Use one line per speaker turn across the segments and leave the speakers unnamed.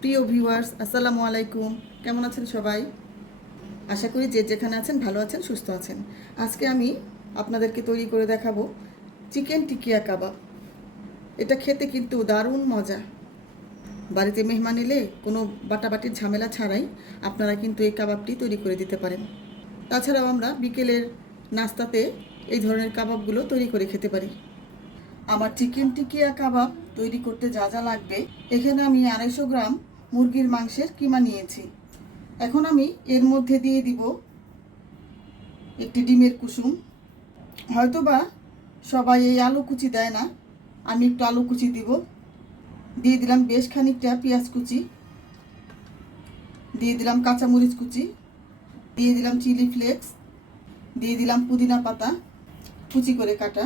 প্রিয় ভিউয়ার্স, আসসালামু আলাইকুম। কেমন আছেন সবাই? আশা করি যে যেখানে আছেন ভালো আছেন, সুস্থ আছেন। আজকে আমি আপনাদেরকে তৈরি করে দেখাবো চিকেন টিকিয়া কাবাব। এটা খেতে কিন্তু দারুণ মজা। বাড়িতে মেহমান এলে কোনো বাটাবাটির ঝামেলা ছাড়াই আপনারা কিন্তু এই কাবাবটি তৈরি করে দিতে পারেন। তাছাড়াও আমরা বিকেলের নাস্তাতে এই ধরনের কাবাবগুলো তৈরি করে খেতে পারি। আমার চিকেন টিকিয়া কাবাব তৈরি করতে যা যা লাগবে, এখানে আমি আড়াইশো গ্রাম মুরগির মাংসের কিমা নিয়েছি। এখন আমি এর মধ্যে দিয়ে দিব একটি ডিমের কুসুম। হয়তোবা সবাই এই আলু কুচি দেয় না, আমি একটু আলু কুচি দিব। দিয়ে দিলাম বেশ খানিকটা পেঁয়াজ কুচি। দিয়ে দিলাম কাঁচামরিচ কুচি। দিয়ে দিলাম চিলি ফ্লেক্স। দিয়ে দিলাম পুদিনা পাতা। কুচি করে কাটা।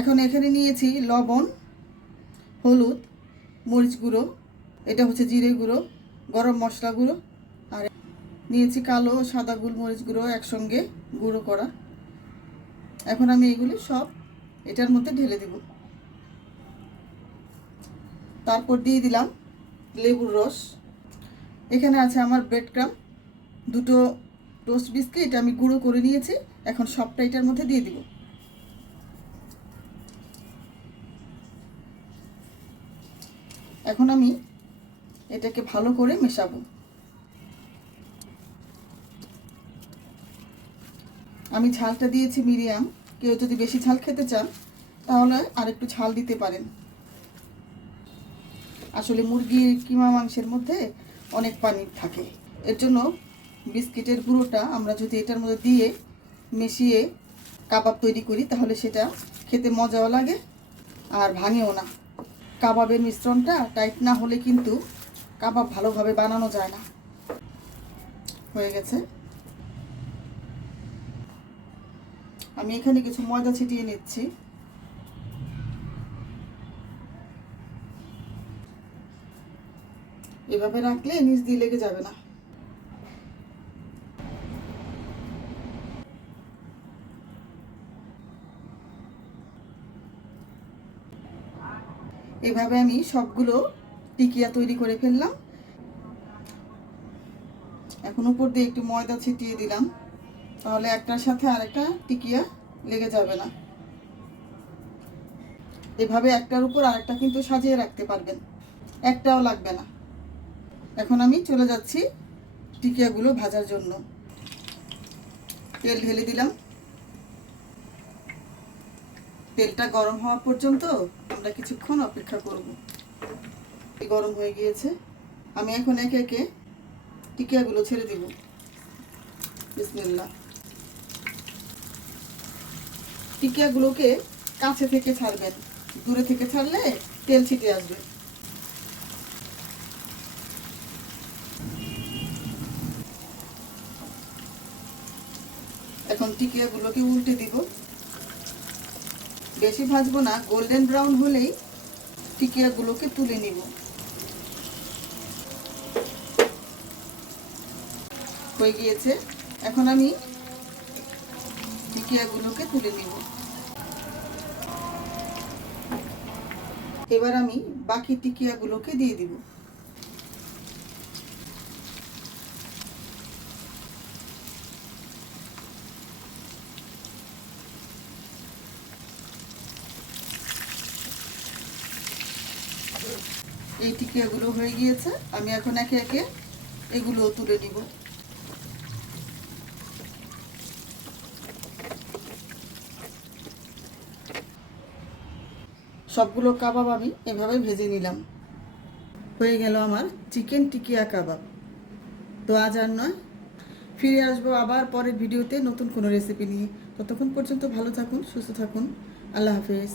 এখন এখানে নিয়েছি লবণ, হলুদ, মরিচ গুঁড়ো, এটা হচ্ছে জিরে গুঁড়ো, গরম মশলা গুঁড়ো, আর নিয়েছি কালো সাদা গোলমরিচ গুঁড়ো একসঙ্গে গুঁড়ো করা। এখন আমি এগুলি সব এটার মধ্যে ঢেলে দেব। তারপর দিয়ে দিলাম লেবুর রস। এখানে আছে আমার ব্রেড ক্রাম দুটো টোস্ট বিস্কিট আমি গুঁড়ো করে নিয়েছি, এখন সবটা এটার মধ্যে দিয়ে দিব। এখন আমি এটাকে ভালো করে মেশাবো। আমি ঝালটা দিয়েছি মিডিয়াম। কেউ যদি বেশি ঝাল খেতে চান, তাহলে আর একটু ঝাল দিতে পারেন। আসলে মুরগির কিমা মাংসের মধ্যে অনেক পানি থাকে। এর জন্য বিস্কিটের গুঁড়োটা আমরা যদি এটার মধ্যে দিয়ে মিশিয়ে কাবাব তৈরি করি, তাহলে সেটা খেতে মজাও লাগে আর ভাঙেও না। কাবাবের মিশ্রণটা টাইট না হলে কিন্তু কাবাব ভালোভাবে বানানো যায় না। হয়ে গেছে। আমি এখানে কিছু ময়দা ছিটিয়ে নিচ্ছি। এভাবে রাখলে নিচ দিয়ে লেগে যাবে না। এভাবে আমি সবগুলো টিকিয়া তৈরি করে ফেললাম। এখন উপর দিয়ে একটু ময়দা ছিটিয়ে দিলাম। তাহলে একটার সাথে আরেকটা টিকিয়া লেগে যাবে না। এভাবে একটার উপর আরেকটা কিন্তু সাজিয়ে রাখতে পারবেন। একটাও লাগবে না। এখন আমি চলে যাচ্ছি টিকিয়াগুলো ভাজার জন্য। তেল ঢেলে দিলাম। তেলটা গরম হওয়া পর্যন্ত আমরা কিছুক্ষণ অপেক্ষা করব। এই গরম হয়ে গিয়েছে। আমি এখন একে একে টিকিয়াগুলো ছেড়ে দিব। বিসমিল্লাহ। টিকিয়াগুলোকে কাছে থেকে ছাড়বেন। দূরে থেকে ছাড়লে তেল ছিটে আসবে। এখন টিকিয়াগুলোকে উল্টে দিব। বেশি ভাজবো না গোল্ডেন ব্রাউন হলেই টিকিয়াগুলোকে তুলে নিব। হয়ে গিয়েছে। এখন আমি টিকিয়াগুলোকে তুলে নিব। এবার আমি বাকি টিকিয়াগুলোকে দিয়ে দিব। এই টিকিয়াগুলো হয়ে গিয়েছে। আমি এখন একে একে এগুলো তুলে নিব। সবগুলো কাবাব আমি এভাবে ভেজে নিলাম। হয়ে গেল আমার চিকেন টিকিয়া কাবাব। তো আজ আর নয়। ফিরে আসব আবার পরের ভিডিওতে নতুন কোনো রেসিপি নিয়ে। ততক্ষণ পর্যন্ত ভালো থাকুন, সুস্থ থাকুন। আল্লাহ হাফেজ।